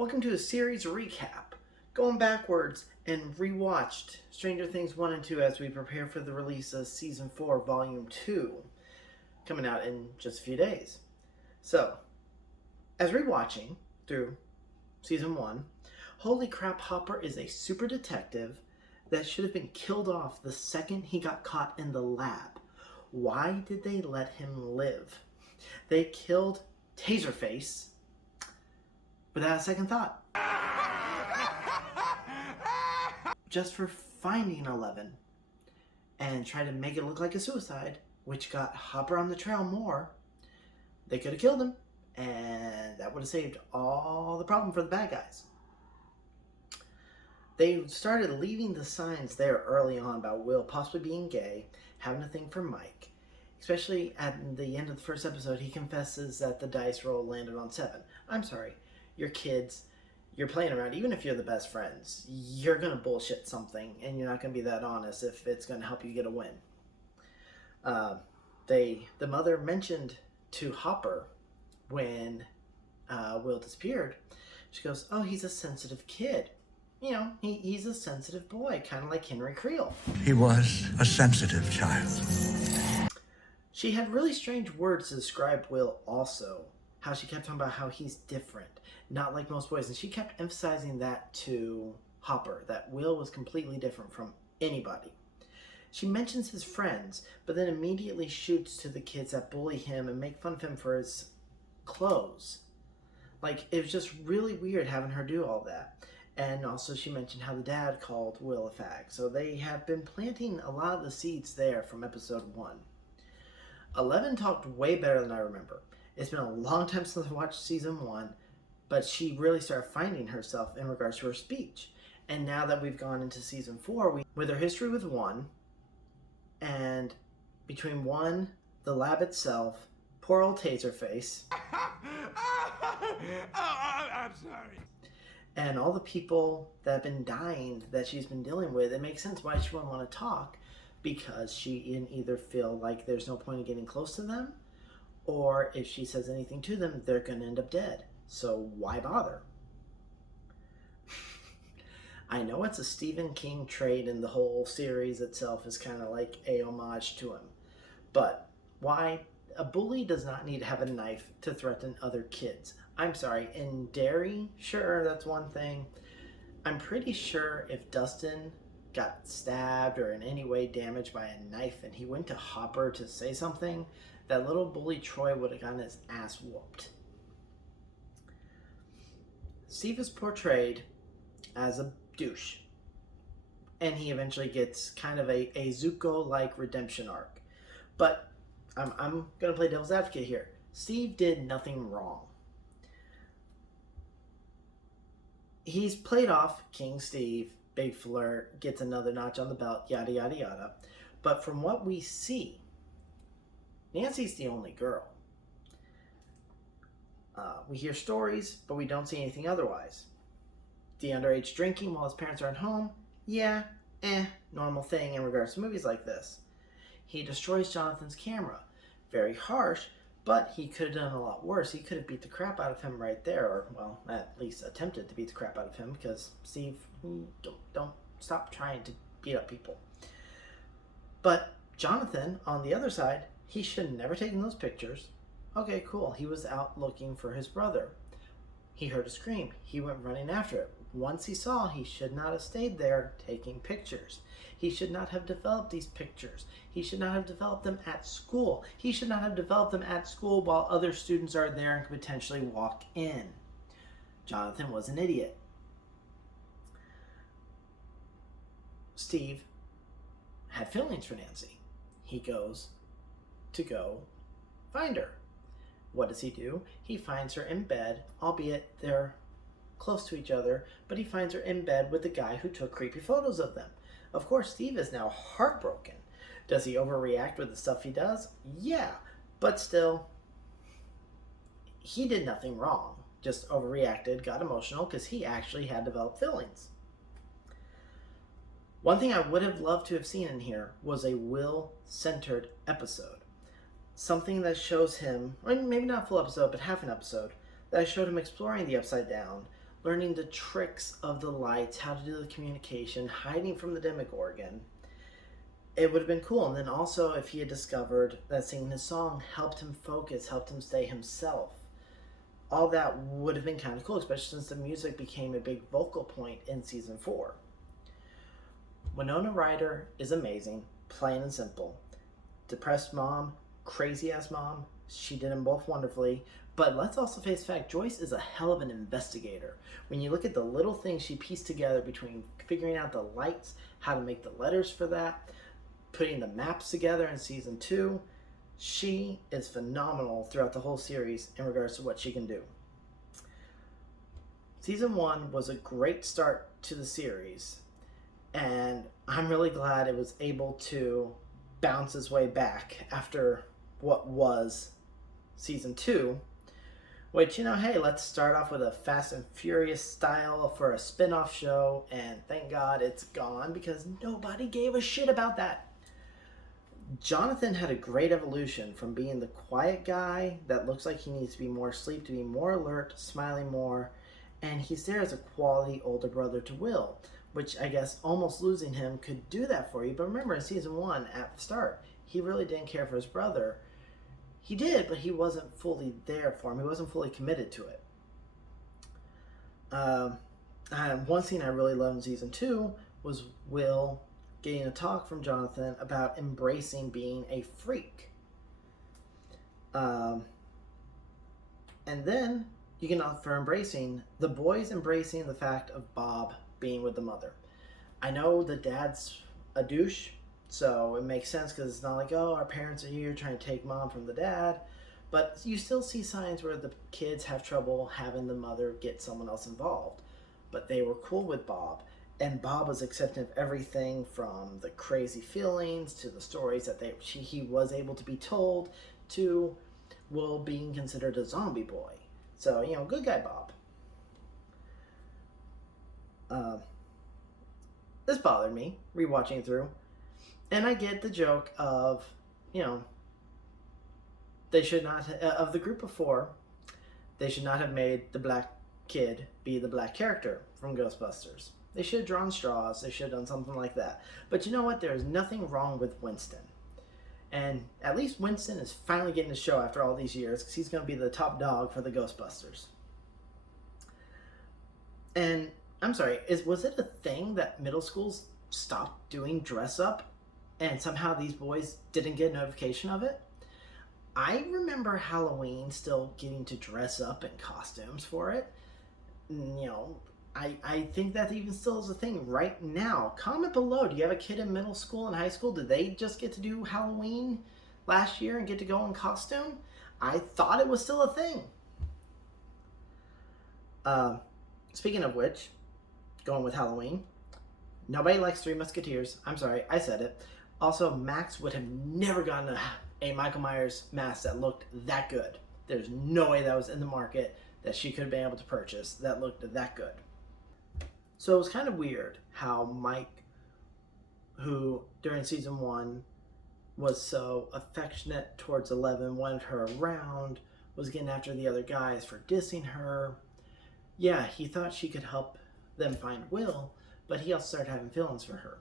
Welcome to a series recap. Going backwards and rewatched Stranger Things 1 and 2 as we prepare for the release of Season 4, Volume 2, coming out in just a few days. So, as rewatching through Season 1, holy crap, Hopper is a super detective that should have been killed off the second he got caught in the lab. Why did they let him live? They killed Taserface without a second thought. Just for finding 11 and trying to make it look like a suicide, which got Hopper on the trail more. They could have killed him, and that would have saved all the problem for the bad guys. They started leaving the signs there early on about Will possibly being gay, having a thing for Mike. Especially at the end of the first episode, he confesses that the dice roll landed on 7. I'm sorry. You're kids, you're playing around. Even if you're the best friends, you're going to bullshit something, and you're not going to be that honest if it's going to help you get a win. The mother mentioned to Hopper when Will disappeared, she goes, oh, he's a sensitive kid. You know, he's a sensitive boy, kind of like Henry Creel. He was a sensitive child. She had really strange words to describe Will also. How she kept talking about how he's different, not like most boys. And she kept emphasizing that to Hopper, that Will was completely different from anybody. She mentions his friends, but then immediately shoots to the kids that bully him and make fun of him for his clothes. Like, it was just really weird having her do all that. And also she mentioned how the dad called Will a fag. So they have been planting a lot of the seeds there from episode 1. 11 talked way better than I remember. It's been a long time since I watched season 1, but she really started finding herself in regards to her speech. And now that we've gone into season 4, with her history with 1, and between 1, the lab itself, poor old Taserface. I'm sorry. And all the people that have been dying that she's been dealing with, it makes sense why she wouldn't want to talk, because she can either feel like there's no point in getting close to them, or if she says anything to them, they're going to end up dead. So why bother? I know it's a Stephen King trait, and the whole series itself is kind of like a homage to him. But why? A bully does not need to have a knife to threaten other kids. I'm sorry, in Derry, sure, that's one thing. I'm pretty sure if Dustin got stabbed or in any way damaged by a knife and he went to Hopper to say something, that little bully Troy would have gotten his ass whooped. Steve is portrayed as a douche, and he eventually gets kind of a Zuko-like redemption arc. But I'm going to play devil's advocate here. Steve did nothing wrong. He's played off King Steve, big flirt, gets another notch on the belt, yada yada yada. But from what we see, Nancy's the only girl. We hear stories, but we don't see anything otherwise. The underage drinking while his parents aren't home, yeah, normal thing in regards to movies like this. He destroys Jonathan's camera. Very harsh, but he could have done a lot worse. He could have beat the crap out of him right there, or, well, at least attempted to beat the crap out of him, because Steve, don't stop trying to beat up people. But Jonathan, on the other side, he should have never taken those pictures. Okay, cool. He was out looking for his brother. He heard a scream. He went running after it. Once he saw, he should not have stayed there taking pictures. He should not have developed these pictures. He should not have developed them at school. He should not have developed them at school while other students are there and could potentially walk in. Jonathan was an idiot. Steve had feelings for Nancy. He goes to go find her. What does he do? He finds her in bed, albeit they're close to each other, but he finds her in bed with the guy who took creepy photos of them. Of course, Steve is now heartbroken. Does he overreact with the stuff he does? Yeah, but still, he did nothing wrong. Just overreacted, got emotional, because he actually had developed feelings. One thing I would have loved to have seen in here was a Will-centered episode. Something that shows him, or maybe not a full episode, but half an episode, that showed him exploring the Upside Down, learning the tricks of the lights, how to do the communication, hiding from the Demogorgon. It would have been cool. And then also, if he had discovered that singing his song helped him focus, helped him stay himself, all that would have been kind of cool, especially since the music became a big vocal point in season 4. Winona Ryder is amazing, plain and simple. Depressed mom, crazy ass mom, she did them both wonderfully. But let's also face the fact, Joyce is a hell of an investigator. When you look at the little things she pieced together between figuring out the lights, how to make the letters for that, putting the maps together in season 2, she is phenomenal throughout the whole series in regards to what she can do. Season 1 was a great start to the series, and I'm really glad it was able to bounce its way back after what was season 2, which, hey, let's start off with a Fast and Furious style for a spin-off show, and thank God it's gone because nobody gave a shit about that. Jonathan had a great evolution from being the quiet guy that looks like he needs to be more asleep to be more alert, smiling more, and he's there as a quality older brother to Will, which I guess almost losing him could do that for you. But remember, in season 1, at the start, he really didn't care for his brother. He did, but he wasn't fully there for him. He wasn't fully committed to it. One scene I really loved in season 2 was Will getting a talk from Jonathan about embracing being a freak. And then you can offer embracing the boys embracing the fact of Bob being with the mother. I know the dad's a douche, so it makes sense because it's not like, oh, our parents are here trying to take mom from the dad. But you still see signs where the kids have trouble having the mother get someone else involved. But they were cool with Bob. And Bob was accepting of everything from the crazy feelings to the stories that he was able to be told to Will being considered a zombie boy. So, good guy Bob. This bothered me, rewatching through. And I get the joke of, they should not, of the group of 4, they should not have made the black kid be the black character from Ghostbusters. They should have drawn straws. They should have done something like that. But you know what? There is nothing wrong with Winston. And at least Winston is finally getting a show after all these years because he's going to be the top dog for the Ghostbusters. And I'm sorry, was it a thing that middle schools stopped doing dress up and somehow these boys didn't get notification of it? I remember Halloween still getting to dress up in costumes for it. I think that even still is a thing right now. Comment below. Do you have a kid in middle school and high school? Did they just get to do Halloween last year and get to go in costume? I thought it was still a thing. Speaking of which, going with Halloween, nobody likes Three Musketeers. I'm sorry, I said it. Also, Max would have never gotten a Michael Myers mask that looked that good. There's no way that was in the market that she could have been able to purchase that looked that good. So it was kind of weird how Mike, who during season 1 was so affectionate towards Eleven, wanted her around, was getting after the other guys for dissing her. Yeah, he thought she could help them find Will, but he also started having feelings for her.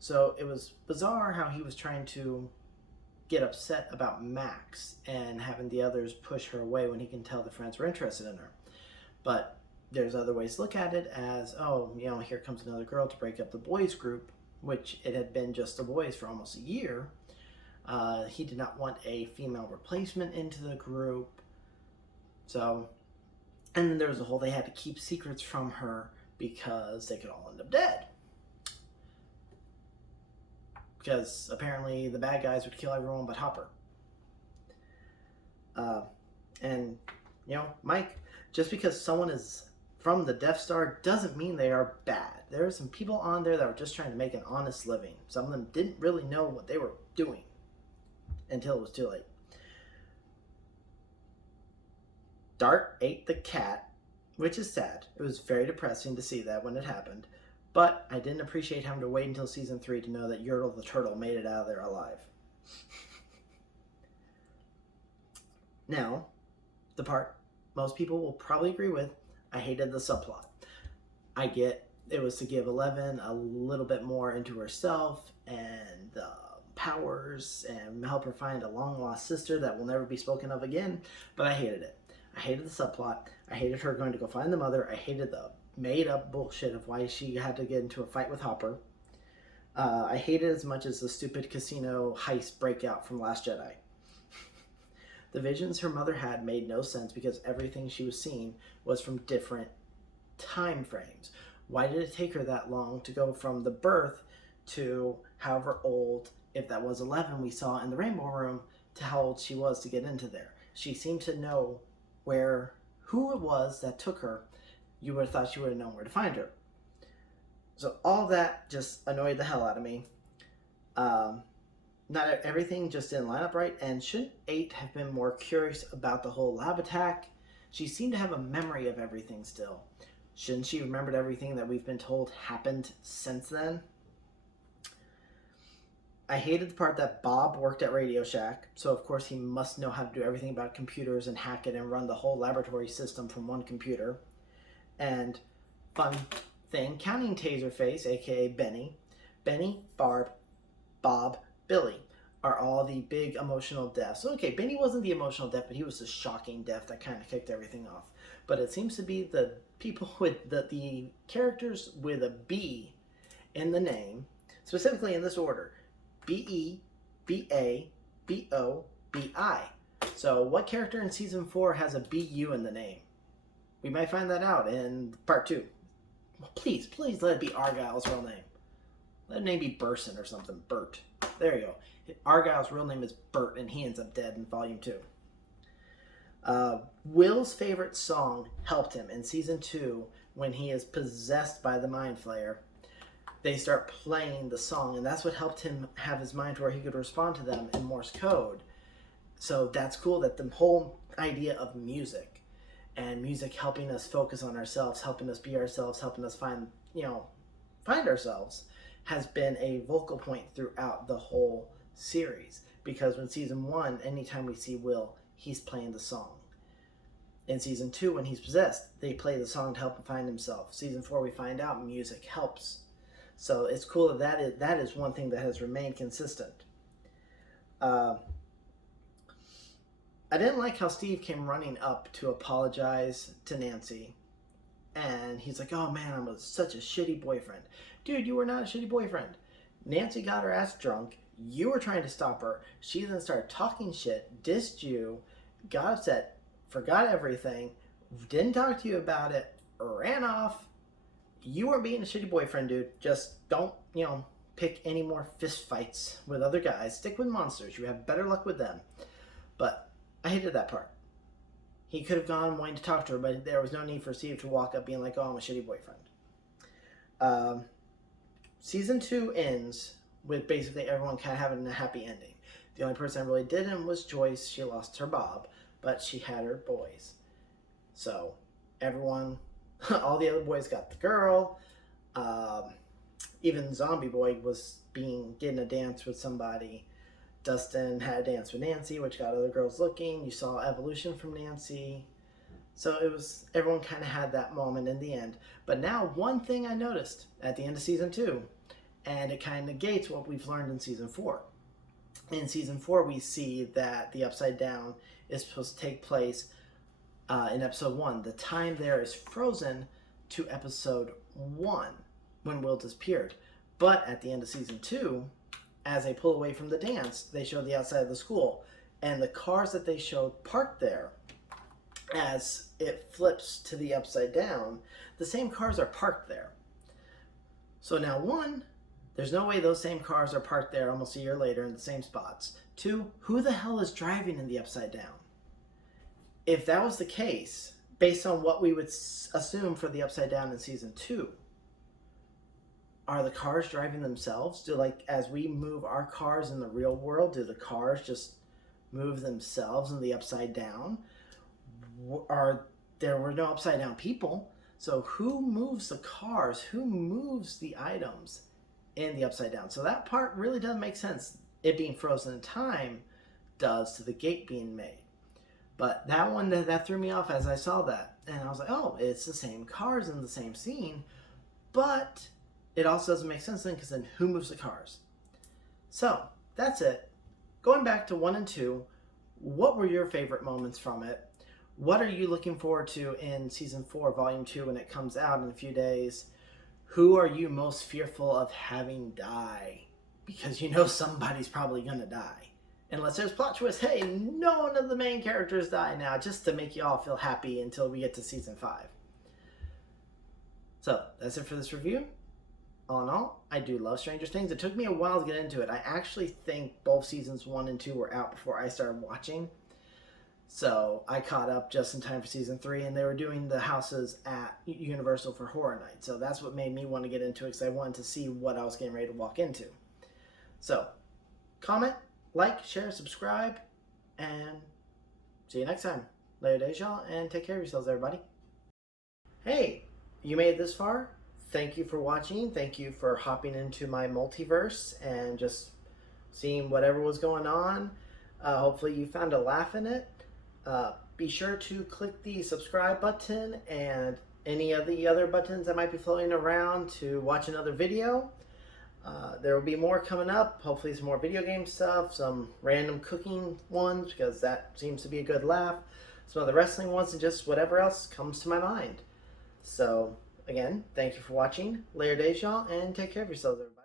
So it was bizarre how he was trying to get upset about Max and having the others push her away when he can tell the friends were interested in her. But there's other ways to look at it as, here comes another girl to break up the boys group, which it had been just the boys for almost a year. He did not want a female replacement into the group. So, and then there was a whole, they had to keep secrets from her because they could all end up dead. Because apparently the bad guys would kill everyone but Hopper. And, Mike, just because someone is from the Death Star doesn't mean they are bad. There are some people on there that were just trying to make an honest living. Some of them didn't really know what they were doing until it was too late. Dart ate the cat, which is sad. It was very depressing to see that when it happened. But I didn't appreciate having to wait until season 3 to know that Yertle the turtle made it out of there alive. Now, the part most people will probably agree with, I hated the subplot. I get it was to give Eleven a little bit more into herself and powers and help her find a long lost sister that will never be spoken of again, but I hated it. I hated the subplot. I hated her going to go find the mother. I hated the made up bullshit of why she had to get into a fight with Hopper. I hated it as much as the stupid casino heist breakout from Last Jedi. The visions her mother had made no sense because everything she was seeing was from different time frames. Why did it take her that long to go from the birth to however old, if that was 11 we saw in the Rainbow Room, to how old she was to get into there? She seemed to know who it was that took her. You would have thought she would have known where to find her. So all that just annoyed the hell out of me. Not everything just didn't line up right, and shouldn't 8 have been more curious about the whole lab attack? She seemed to have a memory of everything still. Shouldn't she remembered everything that we've been told happened since then? I hated the part that Bob worked at Radio Shack, so of course he must know how to do everything about computers and hack it and run the whole laboratory system from one computer. And fun thing, counting Taserface, aka Benny, Barb, Bob, Billy are all the big emotional deaths. So, okay, Benny wasn't the emotional death, but he was the shocking death that kind of kicked everything off. But it seems to be the people with the characters with a B in the name, specifically in this order: B-E, B-A, B-O, B-I. So what character in season 4 has a B-U in the name? We might find that out in part 2. Well, please let it be Argyle's real name. Let his name be Burson or something. Bert. There you go. Argyle's real name is Bert, and he ends up dead in volume 2. Will's favorite song helped him in season 2 when he is possessed by the Mind Flayer. They start playing the song, and that's what helped him have his mind where he could respond to them in Morse code. So that's cool, that the whole idea of music and music helping us focus on ourselves, helping us be ourselves, helping us find ourselves, has been a vocal point throughout the whole series. Because when season 1, anytime we see Will, he's playing the song. In season 2, when he's possessed, they play the song to help him find himself. Season 4, we find out music helps. So it's cool that is one thing that has remained consistent. I didn't like how Steve came running up to apologize to Nancy. And he's like, oh man, I was such a shitty boyfriend. Dude, you were not a shitty boyfriend. Nancy got her ass drunk. You were trying to stop her. She then started talking shit, dissed you, got upset, forgot everything, didn't talk to you about it, ran off. You weren't being a shitty boyfriend, dude. Just don't, pick any more fist fights with other guys. Stick with monsters. You have better luck with them. But I hated that part. He could have gone wanting to talk to her, but there was no need for Steve to walk up being like, oh, I'm a shitty boyfriend. Season 2 ends with basically everyone kind of having a happy ending. The only person that really didn't was Joyce. She lost her Bob, but she had her boys. So everyone, all the other boys got the girl. Even Zombie Boy was getting a dance with somebody. Dustin had a dance with Nancy, which got other girls looking. You saw evolution from Nancy. So everyone kind of had that moment in the end. But now, one thing I noticed at the end of season 2, and it kind of negates what we've learned in season 4. In season 4, we see that the Upside Down is supposed to take place in episode 1. The time there is frozen to episode 1 when Will disappeared. But at the end of season 2, as they pull away from the dance, they show the outside of the school. And the cars that they showed parked there, as it flips to the Upside Down, the same cars are parked there. So now, 1, there's no way those same cars are parked there almost a year later in the same spots. 2, who the hell is driving in the Upside Down? If that was the case, based on what we would assume for the Upside Down in season 2, are the cars driving themselves? As we move our cars in the real world, do the cars just move themselves in the Upside Down? There were no Upside Down people, so who moves the cars? Who moves the items in the Upside Down? So that part really doesn't make sense. It being frozen in time does to the gate being made. But that one, that threw me off as I saw that. And I was like, oh, it's the same cars in the same scene. But it also doesn't make sense then, because then who moves the cars? So, that's it. Going back to 1 and 2, what were your favorite moments from it? What are you looking forward to in Season 4, Volume 2, when it comes out in a few days? Who are you most fearful of having die? Because you know somebody's probably going to die. Unless there's plot twist, hey, none of the main characters die now, just to make you all feel happy until we get to Season 5. So, that's it for this review. All in all, I do love Stranger Things. It took me a while to get into it. I actually think both Seasons 1 and 2 were out before I started watching. So, I caught up just in time for Season 3, and they were doing the houses at Universal for Horror Night. So, that's what made me want to get into it, because I wanted to see what I was getting ready to walk into. So, comment, like, share, subscribe, and see you next time. Later days, y'all, and take care of yourselves, everybody. Hey, you made it this far? Thank you for watching. Thank you for hopping into my multiverse and just seeing whatever was going on. Hopefully you found a laugh in it. Be sure to click the subscribe button and any of the other buttons that might be floating around to watch another video. There will be more coming up, hopefully some more video game stuff, some random cooking ones, because that seems to be a good laugh, some other wrestling ones, and just whatever else comes to my mind. So, again, thank you for watching. Later days, y'all, and take care of yourselves, everybody.